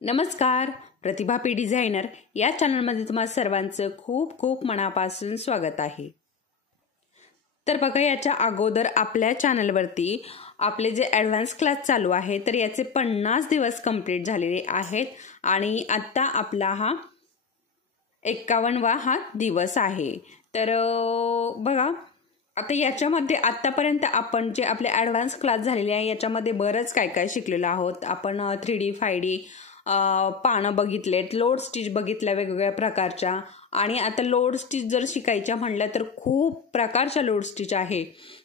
नमस्कार, प्रतिभा P designer या चॅनलमध्ये तुम्हा सर्वांचं खूप खूप मनापासून स्वागत आहे। तर बघा, याच्या अगोदर आपल्या चॅनलवरती आपले जे ॲडव्हान्स क्लास चालू आहे तर याचे 50 दिवस कंप्लीट झालेले आहेत आणि आता आपला हा 51वा हा दिवस आहे। तर बघा, आता याच्यामध्ये आतापर्यंत आपण जे आपले ॲडव्हान्स क्लास झालेले आहे याच्यामध्ये बरंच काय काय शिकलेलो आहोत। आपण 3D 5D पानं बघितलेत, लोड स्टिच बघितल्या वेगवेगळ्या प्रकारच्या, आणि आता लोड स्टिच जर शिकायच्या म्हणलं तर खूप प्रकारच्या लोड स्टिच आहे।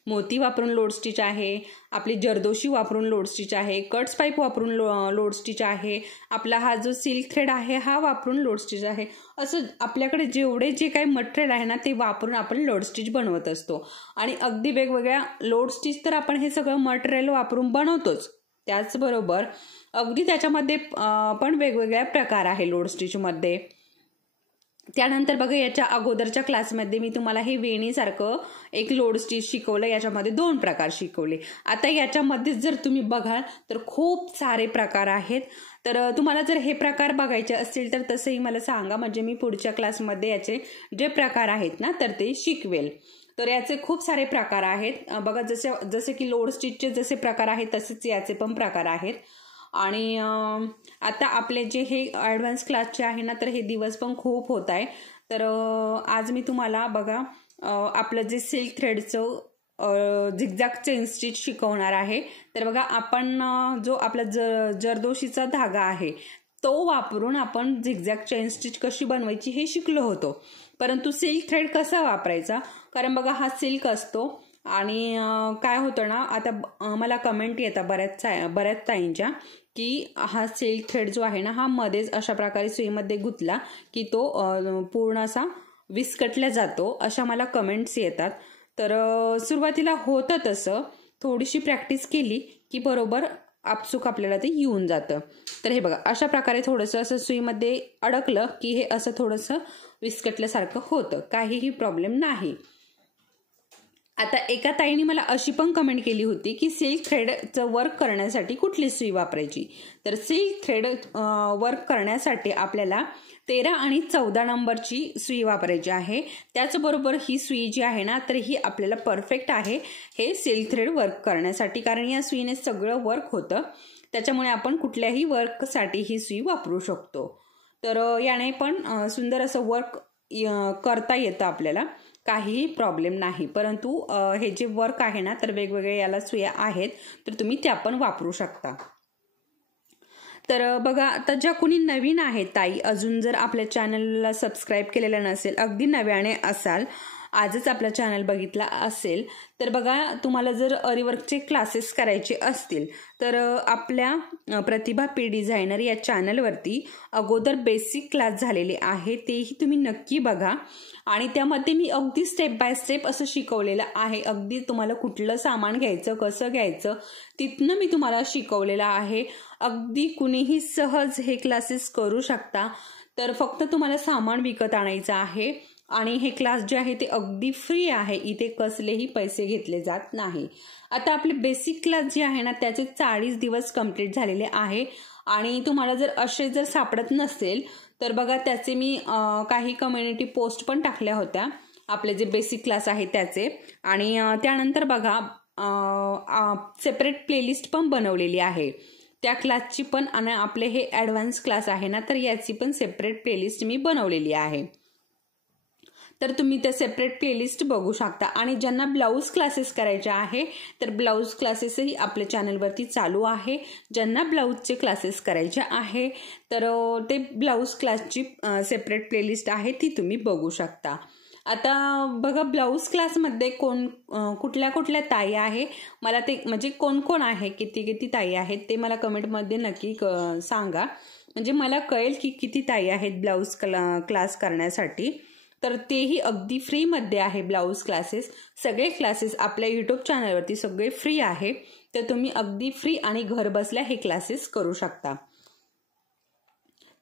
मोती वापरून लोड स्टिच आहे, आपली जरदोशी वापरून लोड स्टिच आहे, कट्स पाईप वापरून लोड स्टिच आहे, आपला हा जो सिल्क थ्रेड आहे हा वापरून लोड स्टिच आहे। असं आपल्याकडे जेवढे जे काही मटेरियल आहे ना ते वापरून आपण लोड स्टिच बनवत असतो। आणि अगदी वेगवेगळ्या लोड स्टिच तर आपण हे सगळं मटेरियल वापरून बनवतोच, त्याचबरोबर अगदी त्याच्यामध्ये पण वेगवेगळ्या प्रकार आहे लोड स्टिचमध्ये। त्यानंतर बघा, याच्या अगोदरच्या क्लासमध्ये मी तुम्हाला हे वेणीसारखं एक लोड स्टिच शिकवलं, याच्यामध्ये 2 प्रकार शिकवले। आता याच्यामध्ये जर तुम्ही बघाल तर खूप सारे प्रकार आहेत। तर तुम्हाला जर हे प्रकार बघायचे असतील तर तसंही मला सांगा, म्हणजे मी पुढच्या क्लासमध्ये याचे जे प्रकार आहेत ना तर ते शिकवेल। तर याचे खूप सारे प्रकार आहेत बघा, जसे की लोड स्टिचचे जसे प्रकार आहेत तसेच याचे पण प्रकार आहेत। आणि आता आपले जे हे ॲडव्हान्स क्लासचे आहे ना तर हे दिवस पण खूप होत आहे। तर आज मी तुम्हाला बघा आपलं जे सिल्क थ्रेडचं झिगझॅग चेन स्टिच शिकवणार आहे। तर बघा, आपण जो आपला जरदोशीचा धागा आहे तो वापरून आपण झिगझॅग चेन स्टिच कशी बनवायची हे शिकलो होतो, परंतु सिल्क थ्रेड कसा वापरायचा, कारण बघा हा सिल्क असतो आणि काय होतं ना, आता मला कमेंट येतात बऱ्याच ताईंच्या की हा सिल्क थ्रेड जो आहे ना हा मध्येच अशा प्रकारे सुईमध्ये गुंतला की तो पूर्ण असा विस्कटला जातो, अशा मला कमेंट्स येतात। तर सुरुवातीला होतं तसं, थोडीशी प्रॅक्टिस केली की बरोबर आपसूक आपल्याला ते येऊन जातं। तर हे बघा, अशा प्रकारे थोडंसं असं सुईमध्ये अडकलं की हे असं थोडंसं विस्कटल्यासारखं होतं, काहीही प्रॉब्लेम नाही। आता एका ताईने मला अशी पण कमेंट केली होती की सिल्क थ्रेडचं वर्क करण्यासाठी कुठली सुई वापरायची। तर सिल्क थ्रेड वर्क करण्यासाठी आपल्याला 13 आणि 14 नंबरची सुई वापरायची आहे। त्याचबरोबर ही सुई जी आहे ना तर ही आपल्याला परफेक्ट आहे हे सिल्क थ्रेड वर्क करण्यासाठी, कारण या सुईने सगळं वर्क होतं, त्याच्यामुळे आपण कुठल्याही वर्कसाठी ही सुई वापरू शकतो। तर याने पण सुंदर असं वर्क करता येतं आपल्याला, काहीही प्रॉब्लेम नाही। परंतु हे जे वर्क आहे ना तर वेगवेगळे याला सुया आहेत, तर तुम्ही त्या पण वापरू शकता। तर बघा, आता ज्या कोणी नवीन आहेत ताई, अजून जर आपल्या चॅनलला सबस्क्राईब केलेलं नसेल, अगदी नव्याने असाल, आजच आपला चॅनल बघितला असेल, तर बघा, तुम्हाला जर अरीवर्कचे क्लासेस करायचे असतील तर आपल्या प्रतिभा पी डिझायनर या चॅनलवरती अगोदर बेसिक क्लास झालेले आहे, तेही तुम्ही नक्की बघा। आणि त्यामध्ये मी अगदी स्टेप बाय स्टेप असं शिकवलेलं आहे, अगदी तुम्हाला कुठलं सामान घ्यायचं, कसं घ्यायचं, तिथनं मी तुम्हाला शिकवलेलं आहे। अगदी कुणीही सहज हे क्लासेस करू शकता। तर फक्त तुम्हाला सामान विकत आणायचं आहे आणि हे क्लास जे आहे ते अगदी फ्री आहे, इथे कसलेही पैसे घेतले जात नाही। आता आपले बेसिक क्लास जे आहे ना त्याचे 40 दिवस कंप्लीट झालेले आहे। आणि तुम्हाला जर असे जर सापडत नसेल तर बघा, त्याचे मी काही कम्युनिटी पोस्ट पण टाकल्या होत्या, आपले जे बेसिक क्लास आहे त्याचे। आणि त्यानंतर बघा, सेपरेट प्लेलिस्ट पण बनवलेली आहे त्या क्लासची पण, आणि आपले हे ॲडव्हान्स क्लास आहे ना तर याची पण सेपरेट प्लेलिस्ट मी बनवलेली आहे। तर तुम्ही त्या सेपरेट प्लेलिस्ट बघू शकता। आणि ज्यांना ब्लाऊज क्लासेस करायचे आहे तर ब्लाऊज क्लासेसही आपल्या चॅनलवरती चालू आहे। ज्यांना ब्लाऊजचे क्लासेस करायचे आहे तर ते ब्लाऊज क्लासची सेपरेट प्लेलिस्ट आहे, ती तुम्ही बघू शकता। आता बघा, ब्लाऊज क्लासमध्ये कुठल्या कुठल्या ताई आहे, मला ते म्हणजे कोण आहे, किती ताई आहेत ते मला कमेंटमध्ये नक्की सांगा, म्हणजे मला कळेल की किती ताई आहेत ब्लाऊज क्लास करण्यासाठी। तर तेही अगदी फ्रीमध्ये आहे ब्लाऊज क्लासेस, सगळे क्लासेस आपल्या यूट्यूब चॅनलवरती सगळे फ्री आहे। तर तुम्ही अगदी फ्री आणि घर बसल्या हे क्लासेस करू शकता।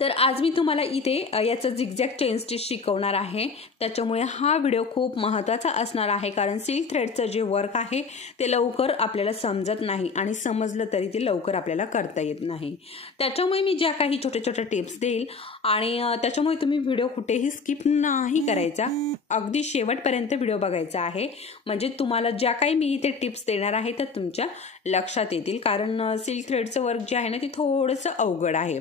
तर आज मी तुम्हाला इथे याचं झिगझॅग चेन स्टिच शिकवणार आहे। त्याच्यामुळे हा व्हिडिओ खूप महत्त्वाचा असणार आहे, कारण सिल्क थ्रेडचं जे वर्क आहे ते लवकर आपल्याला समजत नाही आणि समजलं तरी ते लवकर आपल्याला करता येत नाही। त्याच्यामुळे मी ज्या काही छोटे छोटे टिप्स देईल आणि त्याच्यामुळे तुम्ही व्हिडिओ कुठेही स्किप नाही करायचा, अगदी शेवटपर्यंत व्हिडिओ बघायचा आहे, म्हणजे तुम्हाला ज्या काही मी इथे टिप्स देणार आहे त्या तुमच्या लक्षात येतील। कारण सिल्क थ्रेडचं वर्क जे आहे ना ते थोडंसं अवघड आहे।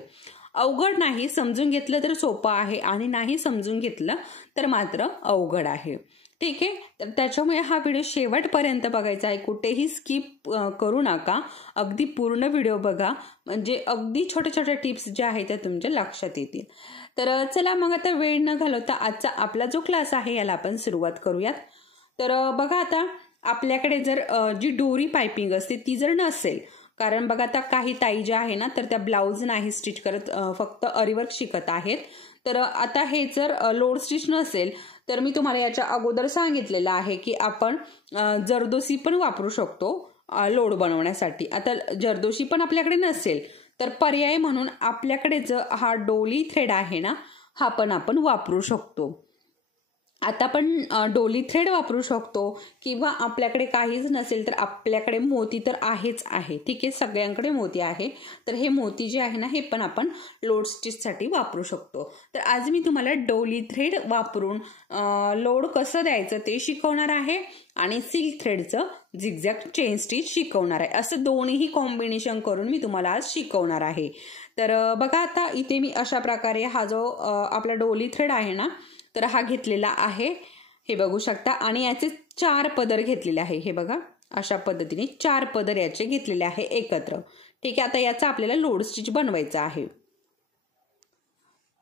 अवघड नाही, समजून घेतलं तर सोपं आहे आणि नाही समजून घेतलं तर मात्र अवघड आहे। ठीक आहे, तर त्याच्यामुळे हा व्हिडिओ शेवटपर्यंत बघायचा आहे, कुठेही स्किप करू नका, अगदी पूर्ण व्हिडिओ बघा, म्हणजे अगदी छोटे छोटे टिप्स जे आहेत त्या तुमच्या लक्षात येतील। तर चला मग आता वेळ न घालवता आजचा आपला जो क्लास आहे याला आपण सुरुवात करूयात। तर बघा, आता आपल्याकडे जर जी डोरी पायपिंग असते ती जर नसेल, कारण बघा आता काही ताई ज्या आहे ना तर त्या ब्लाऊज नाही स्टिच करत, फक्त अरीवर्क शिकत आहेत। तर आता हे जर लोड स्टिच नसेल तर मी तुम्हाला याच्या अगोदर सांगितलेलं आहे की आपण जरदोशी पण वापरू शकतो लोड बनवण्यासाठी। आता जरदोशी पण आपल्याकडे नसेल तर पर्याय म्हणून आपल्याकडे जो हा डोली थ्रेड आहे ना हा पण आपण वापरू शकतो। आता आपण डोली थ्रेड वापरू शकतो, किंवा आपल्याकडे काहीच नसेल तर आपल्याकडे मोती तर आहेच आहे। ठीक आहे, सगळ्यांकडे मोती आहे, तर हे मोती जे आहे ना हे पण आपण लोड स्टिचसाठी वापरू शकतो। तर आज मी तुम्हाला डोली थ्रेड वापरून लोड कसं द्यायचं ते शिकवणार आहे आणि सिल्क थ्रेडचं झिगझॅग चेन स्टिच शिकवणार आहे। असं दोन्हीही कॉम्बिनेशन करून मी तुम्हाला आज शिकवणार आहे। तर बघा, आता इथे मी अशा प्रकारे हा जो आपला डोली थ्रेड आहे ना तर हा घेतलेला आहे, हे बघू शकता, आणि याचे 4 पदर घेतलेले आहे। हे बघा, अशा पद्धतीने 4 पदर याचे घेतलेले आहे एकत्र। ठीक आहे, आता याचा आपल्याला लोड स्टिच बनवायचा आहे।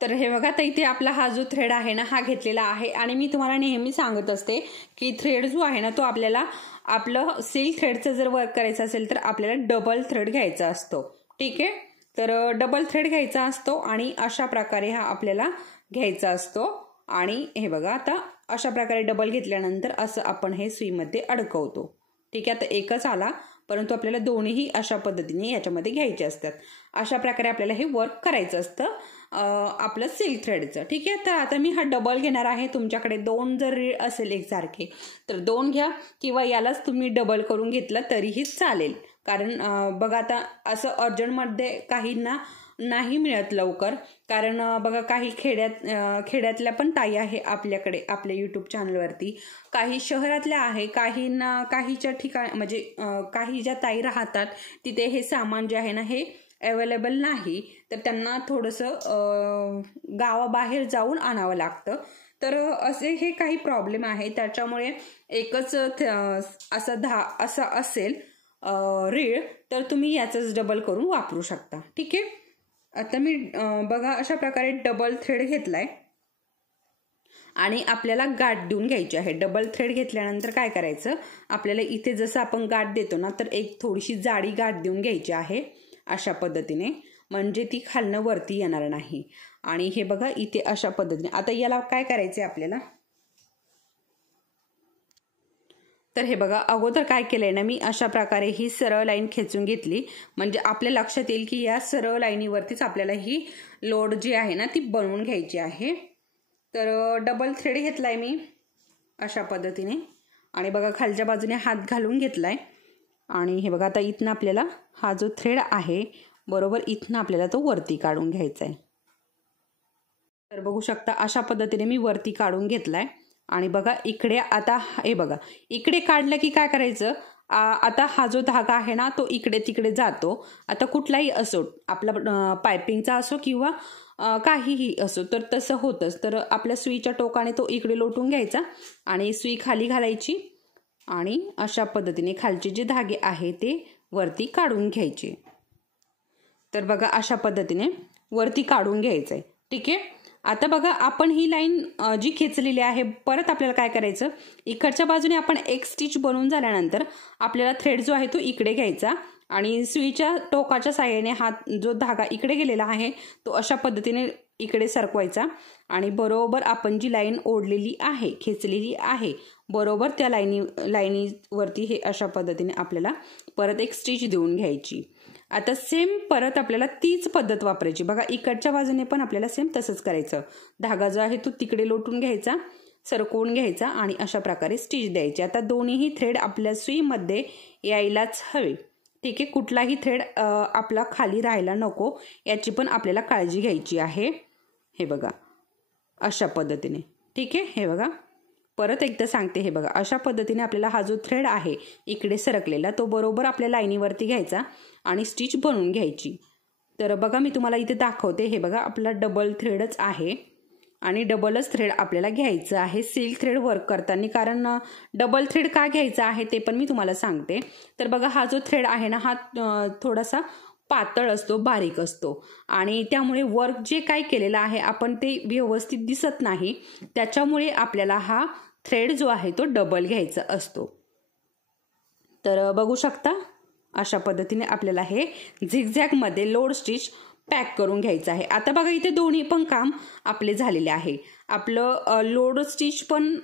तर हे बघा, आता इथे आपला हा जो थ्रेड आहे ना हा घेतलेला आहे, आणि मी तुम्हाला नेहमी सांगत असते की थ्रेड जो आहे ना तो आपल्याला आपलं सिल्क थ्रेडचं जर वर्क करायचं असेल तर आपल्याला डबल थ्रेड घ्यायचा असतो। ठीक आहे, तर डबल थ्रेड घ्यायचा असतो आणि अशा प्रकारे हा आपल्याला घ्यायचा असतो। आणि हे बघा, आता अशा प्रकारे डबल घेतल्यानंतर असं आपण हे सुईमध्ये अडकवतो। ठीक आहे, आता एकच आला, परंतु आपल्याला दोन्हीही अशा पद्धतीने याच्यामध्ये घ्यायचे असतात। अशा प्रकारे आपल्याला हे वर्क करायचं असतं आपलं सिल्क थ्रेडचं। ठीक आहे, तर आता मी हा डबल घेणार आहे। तुमच्याकडे 2 जर रीळ असेल एकसारखे तर 2 घ्या, किंवा यालाच तुम्ही डबल करून घेतलं तरीही चालेल। कारण बघा, आता असं अर्जंटमध्ये काहींना नाही मिळत लवकर, कारण बघा काही खेड्यातल्या पण ताई आहे आपल्याकडे आपल्या यूट्यूब चॅनलवरती, काही शहरातल्या आहे, काहीच्या ठिकाणी म्हणजे काही ज्या ताई राहतात तिथे हे सामान जे आहे ना हे अवेलेबल नाही, तर त्यांना थोडंसं गावाबाहेर जाऊन आणावं लागतं। तर असे हे काही प्रॉब्लेम आहे, त्याच्यामुळे एकच असं असेल रीळ तर तुम्ही याचंच डबल करून वापरू शकता। ठीक आहे, आता मी बघा अशा प्रकारे डबल थ्रेड घेतलाय आणि आपल्याला गाठ देऊन घ्यायची आहे। डबल थ्रेड घेतल्यानंतर काय करायचं, आपल्याला इथे जसं आपण गाठ देतो ना तर एक थोडीशी जाडी गाठ देऊन घ्यायची आहे अशा पद्धतीने, म्हणजे ती खालनं वरती येणार नाही। आणि हे बघा इथे अशा पद्धतीने, आता याला काय करायचंय आपल्याला, तर हे बघा अगोदर काय केलंय ना मी अशा प्रकारे ही सरळ लाईन खेचून घेतली, म्हणजे आपल्या लक्षात येईल की या सरळ लाईनीवरतीच आपल्याला ही लोड जी आहे ना ती बनवून घ्यायची आहे। तर डबल थ्रेड घेतलाय मी अशा पद्धतीने, आणि बघा खालच्या बाजूने हात घालून घेतलाय, आणि हे बघा आता इथनं आपल्याला हा जो थ्रेड आहे बरोबर इथनं आपल्याला तो वरती काढून घ्यायचा आहे। तर बघू शकता अशा पद्धतीने मी वरती काढून घेतलाय, आणि बघा इकडे आता हे बघा इकडे काढलं की काय करायचं, आता हा जो धागा आहे ना तो इकडे तिकडे जातो। आता कुठलाही असो, आपला पायपिंगचा असो किंवा काहीही असो, तर तसं होतंच। तर आपल्या सुईच्या टोकाने तो इकडे लोटून घ्यायचा आणि सुई खाली घालायची, आणि अशा पद्धतीने खालचे जे धागे आहे ते वरती काढून घ्यायचे। तर बघा अशा पद्धतीने वरती काढून घ्यायचंय। ठीक आहे, आता बघा आपण ही लाईन जी खेचलेली आहे परत आपल्याला काय करायचं, इकडच्या बाजूने आपण एक स्टिच बनवून झाल्यानंतर आपल्याला थ्रेड जो आहे तो इकडे घ्यायचा आणि सुईच्या टोकाच्या साहाय्याने हा जो धागा इकडे गेलेला आहे तो अशा पद्धतीने इकडे सरकवायचा, आणि बरोबर आपण जी लाईन ओढलेली आहे खेचलेली आहे बरोबर त्या लाईनीवरती हे अशा पद्धतीने आपल्याला परत एक स्टिच देऊन घ्यायची। आता सेम परत आपल्याला तीच पद्धत वापरायची बघा. इकडच्या बाजूने पण आपल्याला सेम तसंच करायचं. धागा जो आहे तो तिकडे लोटून घ्यायचा, सरकवून घ्यायचा आणि अशा प्रकारे स्टिच द्यायची. आता दोन्हीही थ्रेड आपल्या सुईमध्ये यायलाच हवे. ठीक आहे, कुठलाही थ्रेड आपला खाली राहायला नको याची पण आपल्याला काळजी घ्यायची आहे. हे बघा अशा पद्धतीने. ठीक आहे, हे बघा परत एकदा सांगते. हे बघा अशा पद्धतीने आपल्याला हा जो थ्रेड आहे इकडे सरकलेला तो बरोबर आपल्या लाईनीवरती घ्यायचा आणि स्टिच बनवून घ्यायची. तर बघा मी तुम्हाला इथे दाखवते. हे बघा आपला डबल थ्रेडच आहे आणि डबलच थ्रेड आपल्याला घ्यायचं आहे सिल्क थ्रेड वर्क करताना. कारण डबल थ्रेड का घ्यायचा आहे ते पण मी तुम्हाला सांगते. तर बघा हा जो थ्रेड आहे ना हा थोडासा पातळ असतो, बारीक असतो आणि त्यामुळे वर्क जे काय केलेलं आहे आपण ते व्यवस्थित दिसत नाही. त्याच्यामुळे आपल्याला हा थ्रेड जो आहे तो डबल घ्यायचा असतो. तर बघू शकता अशा पद्धतीने आपल्याला हे झिगझॅगमध्ये लोड स्टिच पॅक करून घ्यायचं आहे. आता बघा इथे दोन्ही पण काम आपले झालेले आहे. आपलं लोड स्टिच पण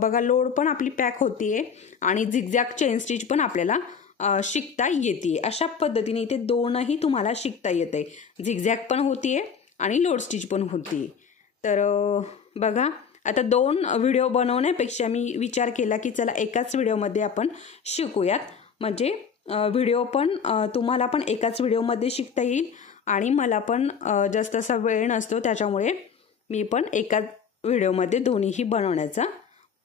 बघा लोड पण आपली पॅक होतीये आणि झिगझॅग चेन स्टिच पण आपल्याला शिकता येते. अशा पद्धतीने इथे दोनही तुम्हाला शिकता येते. झिगझॅग पण होतीये आणि लोड स्टिच पण होतीये. तर बघा आता 2 व्हिडिओ बनवण्यापेक्षा मी विचार केला की चला एकाच व्हिडिओमध्ये आपण शिकूयात. म्हणजे व्हिडिओ पण तुम्हाला पण एकाच व्हिडिओमध्ये शिकता येईल आणि मला पण जास्त असा वेळ नसतो त्याच्यामुळे मी पण एकाच व्हिडिओमध्ये दोन्हीही बनवण्याचा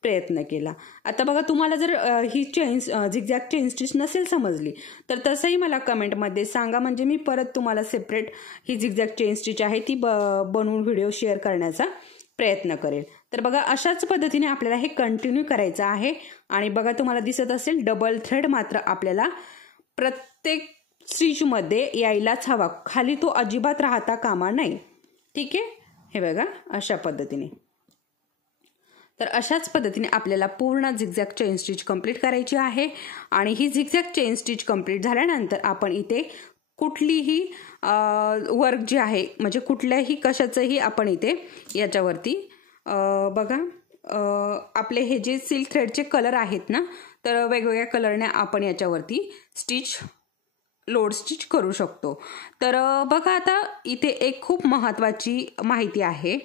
प्रयत्न केला. आता बघा तुम्हाला जर ही झिगझॅग चेन स्टिच नसेल समजली तर तसंही मला कमेंटमध्ये सांगा. म्हणजे मी परत तुम्हाला सेपरेट ही झिगझॅग चेन स्टिच आहे ती बनवून व्हिडिओ शेअर करण्याचा प्रयत्न करेल. तर बघा अशाच पद्धतीने आपल्याला हे कंटिन्यू करायचं आहे. आणि बघा तुम्हाला दिसत असेल डबल थ्रेड मात्र आपल्याला प्रत्येक स्टिचमध्ये यायलाच हवा, खाली तो अजिबात राहता कामा नाही. ठीक आहे, हे बघा अशा पद्धतीने. तर अशाच पद्धतीने आपल्याला पूर्ण झिगझॅग चेन स्टिच कंप्लीट करायची आहे. आणि ही झिगझॅग चेन स्टिच कंप्लीट झाल्यानंतर आपण इथे कुठलीही वर्क जे आहे म्हणजे कुठल्याही कशाचंही आपण इथे याच्यावरती बघा आपले हे जे सिल्क थ्रेडचे कलर आहेत ना तर वेगवेगळ्या कलरने आपण याच्यावरती स्टिच लोड स्टिच करू शकतो. तर बघा आता इथे एक खूप महत्त्वाची माहिती आहे.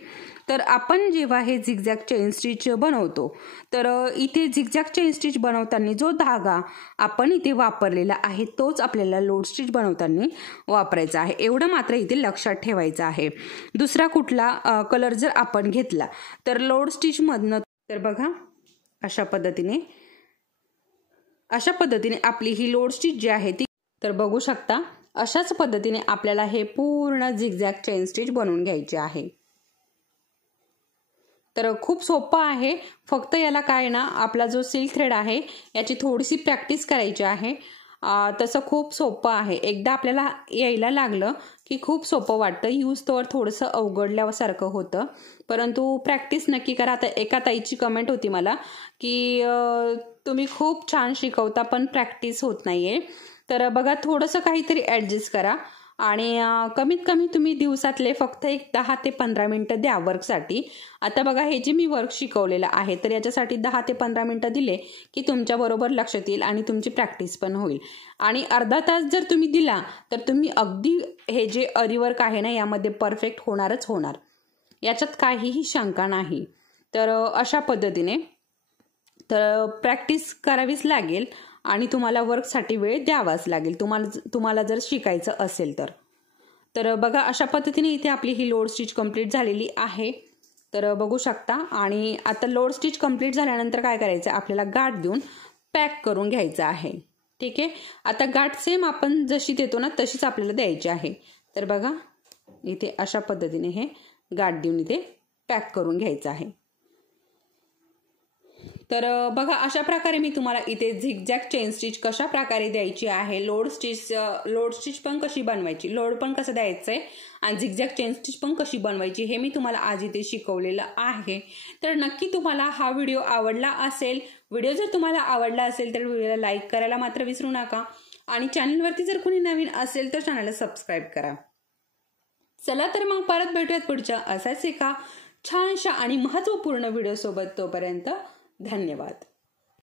तर आपण जेव्हा हे झिगझॅग चेन स्टिच बनवतो तर इथे झिगझॅग चेन स्टिच बनवताना जो धागा आपण इथे वापरलेला आहे तोच आपल्याला लोड स्टिच बनवताना वापरायचा आहे. एवढं मात्र इथे लक्षात ठेवायचं आहे. दुसरा कुठला कलर जर आपण घेतला तर लोड स्टिच मधनं तर बघा अशा पद्धतीने आपली ही लोड स्टिच जी आहे ती तर बघू शकता अशाच पद्धतीने आपल्याला हे पूर्ण झिगझॅग चेन स्टिच बनवून घ्यायचे आहे. तर खूप सोपं आहे. फक्त याला काय ना आपला जो सिल्क थ्रेड आहे याची थोडीशी प्रॅक्टिस करायची आहे. तसं खूप सोपं आहे. एकदा आपल्याला यायला लागलं की खूप सोपं वाटतं. यूज तर थोडंसं अवघडल्यासारखं होतं परंतु प्रॅक्टिस नक्की करा. आता एका ताईची कमेंट होती मला की तुम्ही खूप छान शिकवता पण प्रॅक्टिस होत नाहीये. तर बघा थोडंसं काहीतरी ॲडजस्ट करा आणि कमीत कमी तुम्ही दिवसातले फक्त एक 10 ते 15 मिनिटं द्या वर्कसाठी. आता बघा हे जे मी वर्क शिकवलेलं आहे तर याच्यासाठी 10 ते 15 मिनिटं दिले की तुमच्या बरोबर लक्षात येईल आणि तुमची प्रॅक्टिस पण होईल. आणि अर्धा तास जर तुम्ही दिला तर तुम्ही अगदी हे जे अरीवर्क आहे ना यामध्ये परफेक्ट होणारच होणार, याच्यात काहीही शंका नाही. तर अशा पद्धतीने तर प्रॅक्टिस करावीच लागेल आणि तुम्हाला वर्कसाठी वेळ द्यावाच लागेल तुम्हाला जर शिकायचं असेल तर. तर बघा अशा पद्धतीने इथे आपली ही लोड स्टिच कंप्लीट झालेली आहे. तर बघू शकता. आणि आता लोड स्टिच कंप्लीट झाल्यानंतर काय करायचं आपल्याला गाठ देऊन पॅक करून घ्यायचं आहे. ठीक आहे, आता गाठ सेम आपण जशी देतो ना तशीच आपल्याला द्यायची आहे. तर बघा इथे अशा पद्धतीने हे गाठ देऊन इथे पॅक करून घ्यायचं आहे. तर बघा अशा प्रकारे मी तुम्हाला इथे झिगझॅग चेन स्टिच कशा प्रकारे द्यायची आहे, लोड स्टिच पण कशी बनवायची, लोड पण कसं द्यायचंय आणि झिगझॅग चेन स्टिच पण कशी बनवायची हे मी तुम्हाला आज इथे शिकवलेलं आहे. तर नक्की तुम्हाला हा व्हिडिओ आवडला असेल. व्हिडिओ जर तुम्हाला आवडला असेल तर व्हिडिओला लाईक करायला मात्र विसरू नका आणि चॅनलवरती जर कोणी नवीन असेल तर चॅनलला सबस्क्राईब करा. चला तर मग परत भेटूयात पुढच्या असाच एका छानशा आणि महत्त्वपूर्ण व्हिडिओ सोबत. तोपर्यंत धन्यवाद.